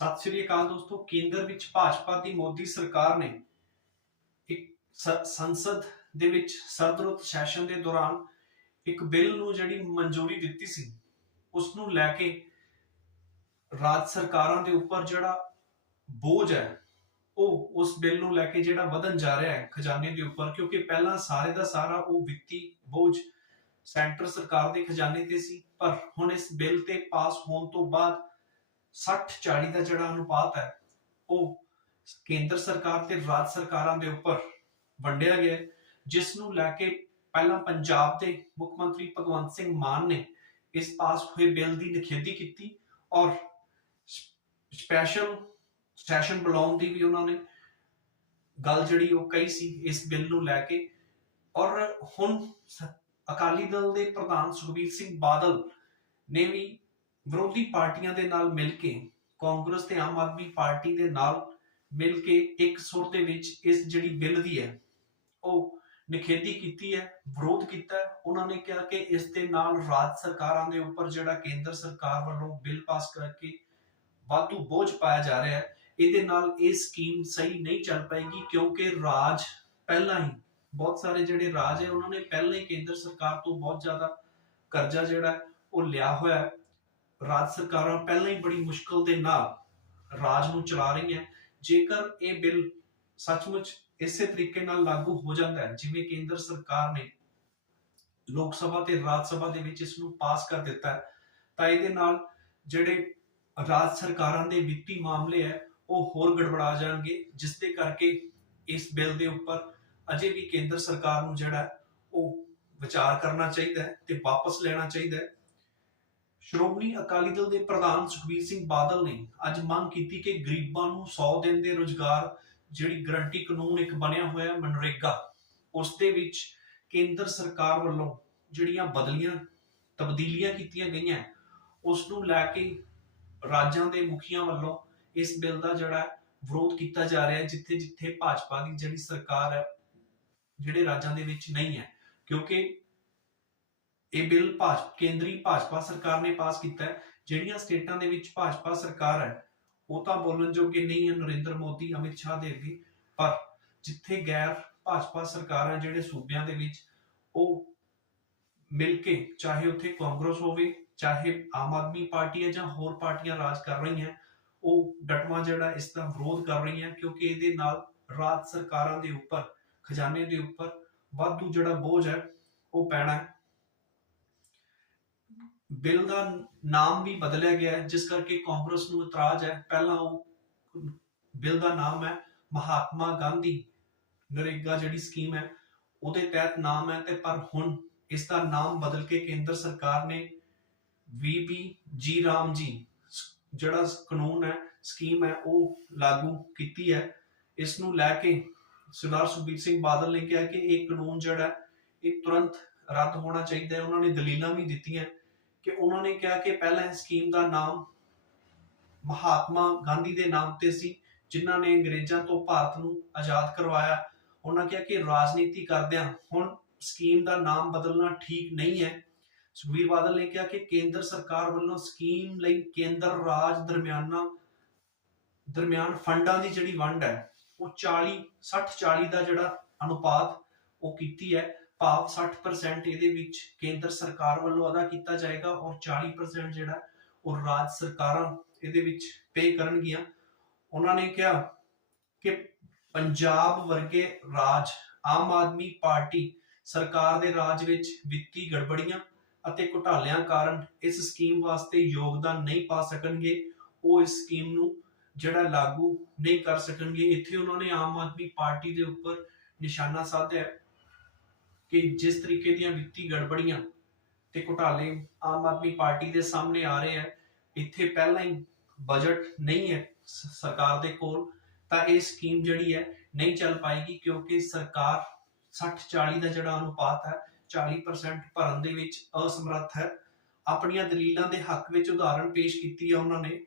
ਸਤਿ ਸ੍ਰੀ ਅਕਾਲ ਦੋਸਤੋ, ਕੇਂਦਰ ਵਿੱਚ ਭਾਜਪਾ ਦੀ ਮੋਦੀ ਸਰਕਾਰ ਨੇ ਇੱਕ ਸੰਸਦ ਦੇ ਵਿੱਚ ਸਰਦਰੁੱਤ ਸੈਸ਼ਨ ਦੇ ਦੌਰਾਨ ਇੱਕ ਬਿੱਲ ਨੂੰ ਜਿਹੜੀ ਮਨਜ਼ੂਰੀ ਦਿੱਤੀ ਸੀ, ਉਸ ਨੂੰ ਲੈ ਕੇ ਰਾਜ ਸਰਕਾਰਾਂ ਦੇ ਉੱਪਰ ਜਿਹੜਾ ਬੋਝ ਹੈ, ਉਹ ਉਸ ਬਿੱਲ ਨੂੰ ਲੈ ਕੇ ਜਿਹੜਾ ਵਧਨ ਜਾ ਰਿਹਾ ਹੈ ਖਜ਼ਾਨੇ ਦੇ ਉੱਪਰ, ਕਿਉਂਕਿ ਪਹਿਲਾਂ ਸਾਰੇ ਦਾ ਸਾਰਾ ਉਹ ਵਿੱਤੀ ਬੋਝ ਸੈਂਟਰ ਸਰਕਾਰ ਦੇ ਖਜ਼ਾਨੇ ਤੇ ਸੀ, ਪਰ ਹੁਣ ਇਸ ਬਿੱਲ ਤੇ ਪਾਸ ਹੋਣ ਤੋਂ ਬਾਅਦ 60 40 ਦਾ ਜਿਹੜਾ ਅਨੁਪਾਤ ਹੈ, ਉਹ ਕੇਂਦਰ ਸਰਕਾਰ ਤੇ ਰਾਜ ਸਰਕਾਰਾਂ ਦੇ ਉੱਪਰ ਵੰਡਿਆ ਗਿਆ ਜਿਸ ਨੂੰ ਲੈ ਕੇ ਪਹਿਲਾਂ ਪੰਜਾਬ ਦੇ ਮੁੱਖ ਮੰਤਰੀ ਭਗਵੰਤ ਸਿੰਘ ਮਾਨ ਨੇ ਇਸ ਪਾਸ ਹੋਏ ਬਿੱਲ ਦੀ ਨਿਖੇਧੀ ਕੀਤੀ ਔਰ ਸਪੈਸ਼ਲ ਸੈਸ਼ਨ ਬੁਲਾਉਣ ਦੀ ਵੀ ਉਹਨਾਂ ਨੇ ਗੱਲ ਜਿਹੜੀ ਉਹ ਕਹੀ ਸੀ ਇਸ ਬਿੱਲ ਨੂੰ ਲੈ ਕੇ ਔਰ ਹੁਣ ਅਕਾਲੀ ਦਲ ਦੇ ਪ੍ਰਧਾਨ ਸੁਖਬੀਰ ਸਿੰਘ ਬਾਦਲ ਨੇ ਵੀ ਵਿਰੋਧੀ ਪਾਰਟੀਆਂ ਦੇ ਨਾਲ ਮਿਲ ਕੇ, ਕਾਂਗਰਸ ਤੇ ਆਮ ਆਦਮੀ ਪਾਰਟੀ ਦੇ ਨਾਲ ਮਿਲ ਕੇ ਇੱਕ ਸੁਰ ਦੇ ਵਿੱਚ ਇਸ ਜਿਹੜੀ ਬਿੱਲ ਦੀ ਹੈ, ਉਹ ਨਿਖੇਧੀ ਕੀਤੀ ਹੈ, ਵਿਰੋਧ ਕੀਤਾ ਉਹਨਾਂ ਨੇ ਕਿਹਾ ਕਿ ਇਸ ਦੇ ਨਾਲ ਰਾਜ ਸਰਕਾਰਾਂ ਦੇ ਉੱਪਰ ਜਿਹੜਾ ਕੇਂਦਰ ਸਰਕਾਰ ਵੱਲੋਂ ਬਿੱਲ ਪਾਸ ਕਰਕੇ ਵਾਧੂ ਬੋਝ ਪਾਇਆ ਜਾ ਰਿਹਾ ਹੈ, ਇਹਦੇ ਨਾਲ ਇਹ ਸਕੀਮ ਸਹੀ ਨਹੀਂ ਚੱਲ ਪਾਏਗੀ ਕਿਉਂਕਿ ਰਾਜ ਪਹਿਲਾਂ ਹੀ, ਬਹੁਤ ਸਾਰੇ ਜਿਹੜੇ ਰਾਜ ਹੈ, ਉਹਨਾਂ ਨੇ ਪਹਿਲਾਂ ਹੀ ਕੇਂਦਰ ਸਰਕਾਰ ਤੋਂ ਬਹੁਤ ਜ਼ਿਆਦਾ ਕਰਜ਼ਾ ਜਿਹੜਾ ਉਹ ਲਿਆ ਹੋਇਆ ਹੈ। ਰਾਜ ਸਰਕਾਰਾਂ ਪਹਿਲਾਂ ਹੀ ਬੜੀ ਮੁਸ਼ਕਲ ਦੇ ਨਾਲ ਰਾਜ ਨੂੰ ਚਲਾ ਰਹੀਆਂ। ਜੇਕਰ ਇਹ ਬਿੱਲ ਸੱਚਮੁੱਚ ਇਸੇ ਤਰੀਕੇ ਨਾਲ ਲਾਗੂ ਹੋ ਜਾਂਦਾ ਹੈ, ਜਿਵੇਂ ਕੇਂਦਰ ਸਰਕਾਰ ਨੇ ਲੋਕ ਸਭਾ ਤੇ ਰਾਜ ਸਭਾ ਦੇ ਵਿੱਚ ਇਸ ਨੂੰ ਪਾਸ ਕਰ ਦਿੱਤਾ ਹੈ, ਤਾਂ ਇਹਦੇ ਨਾਲ ਜਿਹੜੇ ਰਾਜ ਸਰਕਾਰਾਂ ਦੇ ਵਿੱਤੀ ਮਾਮਲੇ ਹੈ, ਉਹ ਹੋਰ ਗੜਬੜਾ ਜਾਣਗੇ, ਜਿਸ ਦੇ ਕਰਕੇ ਇਸ ਬਿੱਲ ਦੇ ਉੱਪਰ ਅਜੇ ਵੀ ਕੇਂਦਰ ਸਰਕਾਰ ਨੂੰ ਜਿਹੜਾ ਉਹ ਵਿਚਾਰ ਕਰਨਾ ਚਾਹੀਦਾ ਹੈ ਤੇ ਵਾਪਸ ਲੈਣਾ ਚਾਹੀਦਾ ਹੈ। ਸ਼੍ਰੋਮਣੀ ਅਕਾਲੀ ਦਲ ਦੇ ਪ੍ਰਧਾਨ ਸੁਖਬੀਰ ਸਿੰਘ ਬਾਦਲ ਨੇ ਅੱਜ ਮੰਗ ਕੀਤੀ ਕਿ ਗਰੀਬਾਂ ਨੂੰ 100 ਦਿਨ ਦੇ ਰੋਜ਼ਗਾਰ, ਜਿਹੜੀ ਗਰੰਟੀ ਕਾਨੂੰਨ ਇੱਕ ਬਣਿਆ ਹੋਇਆ ਮਨਰੇਗਾ, ਉਸ ਦੇ ਵਿੱਚ ਕੇਂਦਰ ਸਰਕਾਰ ਵੱਲੋਂ ਜਿਹੜੀਆਂ ਬਦਲੀਆਂ, ਤਬਦੀਲੀਆਂ ਕੀਤੀਆਂ ਗਈਆਂ, ਉਸ ਨੂੰ ਲੈ ਕੇ ਰਾਜਾਂ ਦੇ ਮੁਖੀਆਂ ਵੱਲੋਂ ਇਸ ਬਿੱਲ ਦਾ ਜਿਹੜਾ ਵਿਰੋਧ ਕੀਤਾ ਜਾ ਰਿਹਾ ਹੈ ਜਿੱਥੇ ਜਿੱਥੇ ਭਾਜਪਾ ਦੀ ਜਿਹੜੀ ਸਰਕਾਰ ਹੈ, ਜਿਹੜੇ ਰਾਜਾਂ ਦੇ ਵਿੱਚ ਨਹੀਂ ਹੈ, ਕਿਉਂਕਿ ਇਹ ਬਿੱਲ ਭਾਜ, ਕੇਂਦਰੀ ਭਾਜਪਾ ਸਰਕਾਰ ਨੇ ਪਾਸ ਕੀਤਾ ਹੈ। ਜਿਹੜੀਆਂ ਸਟੇਟਾਂ ਦੇ ਵਿੱਚ ਭਾਜਪਾ ਸਰਕਾਰ ਹੈ, ਉਹ ਤਾਂ ਬੋਲਣ ਜੋਗੇ ਨਹੀਂ ਹੈ ਨਰਿੰਦਰ ਮੋਦੀ, ਅਮਿਤ ਸ਼ਾਹ ਦੇ ਅੱਗੇ। ਪਰ ਜਿੱਥੇ ਗੈਰ ਭਾਜਪਾ ਸਰਕਾਰਾਂ ਜਿਹੜੇ ਸੂਬਿਆਂ ਦੇ ਵਿੱਚ, ਉਹ ਮਿਲ ਕੇ ਚਾਹੇ ਉੱਥੇ ਕਾਂਗਰਸ ਹੋਵੇ, ਚਾਹੇ ਆਮ ਆਦਮੀ ਪਾਰਟੀ ਹੈ ਜਾਂ ਹੋਰ ਪਾਰਟੀਆਂ ਰਾਜ ਕਰ ਰਹੀਆਂ, ਉਹ ਡਟਵਾ ਜਿਹੜਾ ਇਸ ਦਾ ਵਿਰੋਧ ਕਰ ਰਹੀਆਂ, ਕਿਉਂਕਿ ਇਹਦੇ ਨਾਲ ਰਾਜ ਸਰਕਾਰਾਂ ਦੇ ਉੱਪਰ, ਖਜ਼ਾਨੇ ਦੇ ਉੱਪਰ ਵਾਧੂ ਜਿਹੜਾ ਬੋਝ ਹੈ, ਉਹ ਪੈਣਾ ਹੈ। ਬਿੱਲ ਦਾ ਨਾਮ ਵੀ ਬਦਲਿਆ ਗਿਆ ਹੈ ਜਿਸ ਕਰਕੇ ਕਾਂਗਰਸ ਨੂੰ ਇਤਰਾਜ਼ ਹੈ। ਪਹਿਲਾਂ ਉਹ ਬਿੱਲ ਦਾ ਨਾਮ ਹੈ ਮਹਾਤਮਾ ਗਾਂਧੀ ਨਰੇਗਾ ਜਿਹੜੀ ਸਕੀਮ ਹੈ ਉਹਦੇ ਤਹਿਤ ਨਾਮ ਹੈ ਤੇ ਪਰ ਹੁਣ ਇਸ ਦਾ ਨਾਮ ਬਦਲ ਕੇ ਕੇਂਦਰ ਸਰਕਾਰ ਨੇ ਵੀਪੀ ਜੀ ਰਾਮ ਜੀ ਜਿਹੜਾ ਕਾਨੂੰਨ ਹੈ ਸਕੀਮ ਹੈ ਉਹ ਲਾਗੂ ਕੀਤੀ ਹੈ। ਇਸ ਨੂੰ ਲੈ ਕੇ ਸਰਦਾਰ ਸੁਖਬੀਰ ਸਿੰਘ ਬਾਦਲ ਨੇ ਕਿਹਾ ਕਿ ਇਹ ਕਾਨੂੰਨ ਜਿਹੜਾ ਹੈ, ਇਹ ਤੁਰੰਤ ਰੱਦ ਹੋਣਾ ਚਾਹੀਦਾ ਹੈ। ਉਹਨਾਂ ਨੇ ਦਲੀਲਾਂ ਵੀ ਦਿੱਤੀਆਂ। ਕਿ ਉਹਨਾਂ ਨੇ ਕਿਹਾ ਕਿ ਪਹਿਲਾਂ ਇਸ ਸਕੀਮ ਦਾ ਨਾਮ ਮਹਾਤਮਾ ਗਾਂਧੀ ਦੇ ਨਾਮ ਤੇ ਸੀ, ਜਿਨ੍ਹਾਂ ਨੇ ਅੰਗਰੇਜ਼ਾਂ ਤੋਂ ਭਾਰਤ ਨੂੰ ਆਜ਼ਾਦ ਕਰਵਾਇਆ। ਉਹਨਾਂ ਕਿਹਾ ਕਿ ਰਾਜਨੀਤੀ ਕਰਦਿਆਂ ਹੁਣ ਸਕੀਮ ਦਾ ਨਾਮ ਬਦਲਣਾ ਠੀਕ ਨਹੀਂ ਹੈ। ਸੁਖਬੀਰ ਬਾਦਲ ਨੇ ਕਿਹਾ ਕਿ ਕੇਂਦਰ ਸਰਕਾਰ ਵੱਲੋਂ ਸਕੀਮ ਲਈ ਕੇਂਦਰ ਰਾਜ ਦਰਮਿਆਨਾ ਦਰਮਿਆਨ ਫੰਡਾਂ ਦੀ ਜਿਹੜੀ ਵੰਡ ਹੈ, ਉਹ 40 60 40 ਦਾ ਜਿਹੜਾ ਅਨੁਪਾਤ ਉਹ ਕੀਤੀ ਹੈ। ਭਾਵ 60% ਇਹਦੇ ਵਿੱਚ ਕੇਂਦਰ ਸਰਕਾਰ ਵੱਲੋਂ ਅਦਾ ਕੀਤਾ ਜਾਏਗਾ ਔਰ 40% ਜਿਹੜਾ ਉਹ ਰਾਜ ਸਰਕਾਰਾਂ ਇਹਦੇ ਵਿੱਚ ਪੇ ਕਰਨਗੀਆਂ। ਉਹਨਾਂ ਨੇ ਕਿਹਾ ਕਿ ਪੰਜਾਬ ਵਰਗੇ ਰਾਜ, ਆਮ ਆਦਮੀ ਪਾਰਟੀ ਸਰਕਾਰ ਦੇ ਰਾਜ ਵਿੱਚ ਵਿੱਤੀ ਗੜਬੜੀਆਂ ਅਤੇ ਘੁਟਾਲਿਆਂ ਕਾਰਨ ਇਸ ਸਕੀਮ ਵਾਸਤੇ ਯੋਗਦਾਨ ਨਹੀਂ ਪਾ ਸਕਣਗੇ। ਉਹ ਇਸ ਸਕੀਮ ਨੂੰ ਜਿਹੜਾ ਲਾਗੂ ਨਹੀਂ ਕਰ ਸਕਣਗੇ। ਇੱਥੇ ਉਹਨਾਂ ਨੇ ਆਮ ਆਦਮੀ ਪਾਰਟੀ ਦੇ ਉੱਪਰ ਨਿਸ਼ਾਨਾ ਸਾਧਿਆ। ਕਿ ਜਿਸ ਤਰੀਕੇ ਦੀਆਂ ਵਿੱਤੀ ਗੜਬੜੀਆਂ ਤੇ ਘੁਟਾਲੇ ਆਮ ਆਦਮੀ ਪਾਰਟੀ ਦੇ ਸਾਹਮਣੇ ਆ ਰਹੇ ਹੈ ਇੱਥੇ ਪਹਿਲਾਂ ਹੀ ਬਜਟ ਨਹੀਂ ਹੈ ਸਰਕਾਰ ਦੇ ਕੋਲ, ਤਾਂ ਇਹ ਸਕੀਮ ਜਿਹੜੀ ਹੈ ਨਹੀਂ ਚੱਲ ਪਾਏਗੀ ਕਿਉਂਕਿ ਸਰਕਾਰ 60 40 ਦਾ ਜਿਹੜਾ ਅਨੁਪਾਤ ਹੈ 40% ਭਰਨ ਦੇ ਵਿੱਚ ਅਸਮਰੱਥ ਹੈ। ਆਪਣੀਆਂ ਦਲੀਲਾਂ ਦੇ ਹੱਕ ਵਿੱਚ ਉਦਾਹਰਣ ਪੇਸ਼ ਕੀਤੀ ਹੈ ਉਹਨਾਂ ਨੇ।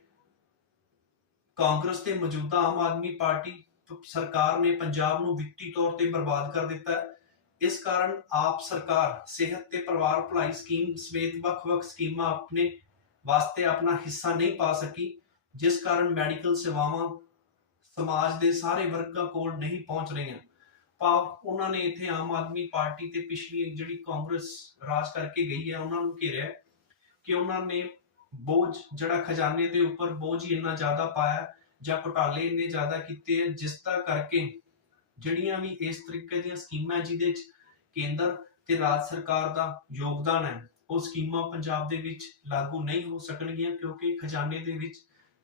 ਕਾਂਗਰਸ ਤੇ ਮੌਜੂਦਾ ਆਮ ਆਦਮੀ ਪਾਰਟੀ ਸਰਕਾਰ ਨੇ ਪੰਜਾਬ ਨੂੰ ਵਿੱਤੀ ਤੌਰ ਤੇ ਬਰਬਾਦ ਕਰ ਦਿੱਤਾ ਹੈ। ਇਸ ਕਾਰਨ ਆਪ ਸਰਕਾਰ, ਸਿਹਤ ਤੇ ਪਰਿਵਾਰ ਭਲਾਈ ਸਕੀਮ ਸਮੇਤ ਵੱਖ-ਵੱਖ ਸਕੀਮਾਂ ਆਪਣੇ ਵਾਸਤੇ ਆਪਣਾ ਹਿੱਸਾ ਨਹੀਂ ਪਾ ਸਕੀ, ਜਿਸ ਕਾਰਨ ਮੈਡੀਕਲ ਸੇਵਾਵਾਂ ਸਮਾਜ ਦੇ ਸਾਰੇ ਵਰਗਾਂ ਕੋਲ ਨਹੀਂ ਪਹੁੰਚ ਰਹੀਆਂ। ਭਾਵ ਉਹਨਾਂ ਨੇ ਇੱਥੇ ਆਮ ਆਦਮੀ ਪਾਰਟੀ ਤੇ ਪਿਛਲੀ ਜਿਹੜੀ ਕਾਂਗਰਸ ਰਾਜ ਕਰਕੇ ਗਈ ਹੈ, ਉਹਨਾਂ ਨੂੰ ਘੇਰਿਆ ਕਿ ਉਹਨਾਂ ਨੇ ਬੋਝ, ਜਿਹੜਾ ਖਜ਼ਾਨੇ ਦੇ ਉੱਪਰ ਬੋਝ ਇੰਨਾ ਜ਼ਿਆਦਾ ਪਾਇਆ ਜਾਂ ਘੁਟਾਲੇ ਇੰਨੇ ਜ਼ਿਆਦਾ ਕੀਤੇ ਹੈ, ਜਿਸ ਦਾ ਕਰਕੇ ਜਿਹੜੀਆਂ ਵੀ ਇਸ ਤਰੀਕੇ ਦੀਆਂ ਸਕੀਮਾਂ ਜਿਹਦੇ 'ਚ ਕੇਂਦਰ ਤੇ ਰਾਜ ਸਰਕਾਰ ਦਾ ਯੋਗਦਾਨ ਹੈ, ਉਹ ਸਕੀਮਾਂ ਪੰਜਾਬ ਦੇ ਵਿੱਚ ਲਾਗੂ ਨਹੀਂ ਹੋ ਸਕਣਗੀਆਂ ਕਿਉਂਕਿ ਖਜ਼ਾਨੇ ਦੇ ਵਿੱਚ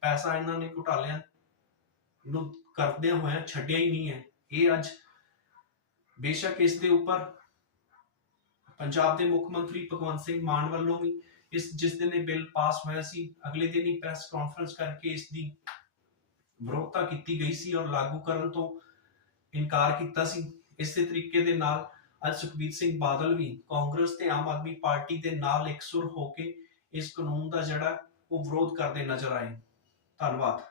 ਪੈਸਾ ਇਹਨਾਂ ਨੇ ਘੁਟਾਲਿਆਂ ਨੂੰ ਕਰਦਿਆਂ ਹੋਇਆਂ ਛੱਡਿਆ ਹੀ ਨਹੀਂ ਹੈ। ਇਹ ਅੱਜ ਬੇਸ਼ੱਕ ਇਸ ਦੇ ਉੱਪਰ ਪੰਜਾਬ ਦੇ ਮੁੱਖ ਮੰਤਰੀ ਭਗਵੰਤ ਸਿੰਘ ਮਾਨ ਵੱਲੋਂ ਵੀ ਇਸ ਜਿਸ ਦਿਨ ਇਹ ਬਿੱਲ ਪਾਸ ਹੋਇਆ ਸੀ, ਅਗਲੇ ਦਿਨ ਹੀ ਪ੍ਰੈਸ ਕਾਨਫਰੰਸ ਕਰਕੇ ਇਸ ਦੀ ਵਿਰੋਧਤਾ ਕੀਤੀ ਗਈ ਸੀ ਔਰ ਲਾਗੂ ਕਰਨ ਤੋਂ ਇਨਕਾਰ ਕੀਤਾ ਸੀ। ਇਸੇ ਤਰੀਕੇ ਦੇ ਨਾਲ ਅੱਜ ਸੁਖਬੀਰ ਸਿੰਘ ਬਾਦਲ ਵੀ ਕਾਂਗਰਸ ਤੇ ਆਮ ਆਦਮੀ ਪਾਰਟੀ ਦੇ ਨਾਲ ਇਕਸੁਰ ਹੋ ਕੇ ਇਸ ਕਾਨੂੰਨ ਦਾ ਜਿਹੜਾ ਉਹ ਵਿਰੋਧ ਕਰਦੇ ਨਜ਼ਰ ਆਏ। ਧੰਨਵਾਦ।